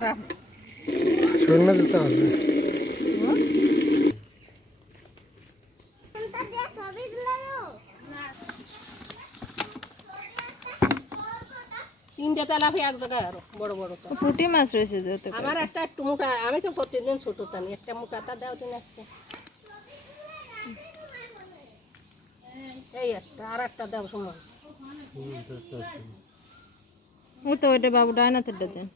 छोड़ना देता है তিনটে তেলাপিয়া এক জায়গায় আরো বড় বড় পুঁটি মাছ রয়েছে যত আমার একটা একটু মোটা আমি তো প্রতিদিন ছোট টানি একটা মোটাটা দাও দিন আজকে এই একটা আর একটা দাও সময় ও তো ওইটা বাবু ডায়না তো দেন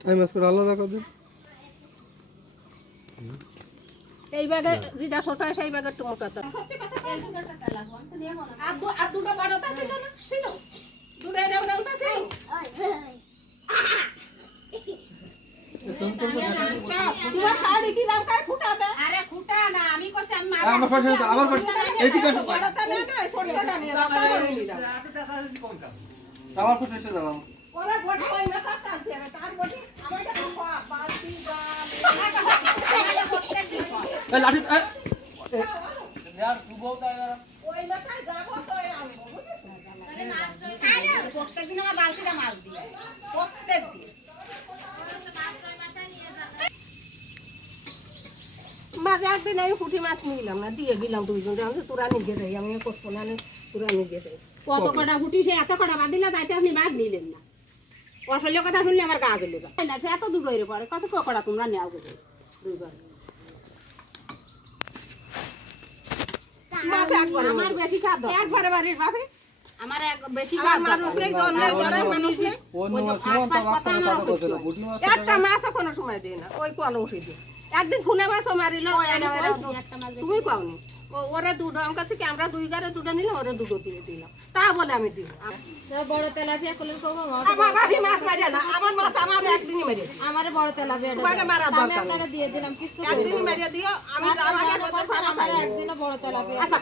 टाइम इसको आलादा कर दे এই ব্যাগে যেটা ছোট হয় সেই ব্যাগে একটু মোটাটা আর দুটো বড়টা ছিল না ছিল দুটো এরকম নামটা ছিল তোমার শাড়ি কি নাম কাই ফুটা দে আরে খুঁটা না আমি কইছি আমি আমার পাশে তো আমার পাশে এইদিকে বড়টা না না ছোটটা নিয়ে রাখা আমার পাশে এসে দাঁড়াও ওরা বড় ওই মাথা কাটছে তার বডি আমাকে তো বালতি এই লাঠি यार तू बहुत आया ওই মাথায় যাবো তো আনবো প্রত্যেকদিন আমার বালতিটা মাছ দিয়ে প্রত্যেকদিন মাঝে একদিন আমি পুঁটি মাছ নিলাম না দিয়ে গেলাম দুইজন আমি তোরা নিয়ে যাই আমি করবো না তোরা নিয়ে যাই কত কটা ফুটি সে এত কটা বাদ দিলে তাইতে আপনি মাছ নিলেন না আসলে কথা শুনলে আমার গা জ্বলে যায় না সে এত দূর হয়ে পড়ে কত কটা তোমরা নেওয়া গেছে দুইবার আমার বেশি খাদ্য একবারে বাড়ির বাপে আমার বেশি আমার খাদ্য মানুষ নেই জন নেই ঘরে মানুষ নেই অন্য সুমন্ত মাছটা কথা কইছে না বুঝলি মাছ একটা মাছও কোনো সময় দেয় না ওই কলম উঠে একদিন খুনে মাছও মারিল তুমি পাওনি ওরা দুটো আমার কাছে কি আমরা দুই গাড়ি দুটো নিলাম ওরা দুটো দিয়ে দিলাম তা বলে আমি দিলাম বড় তেলাপিয়া করলে কব আমার বাপি মাছ মারে না আমার মাছ আমার একদিনই মারে আমারে বড় তেলাপিয়া তোমাকে মারার আমি দরকার আপনারা দিয়ে দিলাম কিছু একদিনই মারিয়ে দিও আমি তার আগে আমার একদিনও বড় তেলাপিয়া আচ্ছা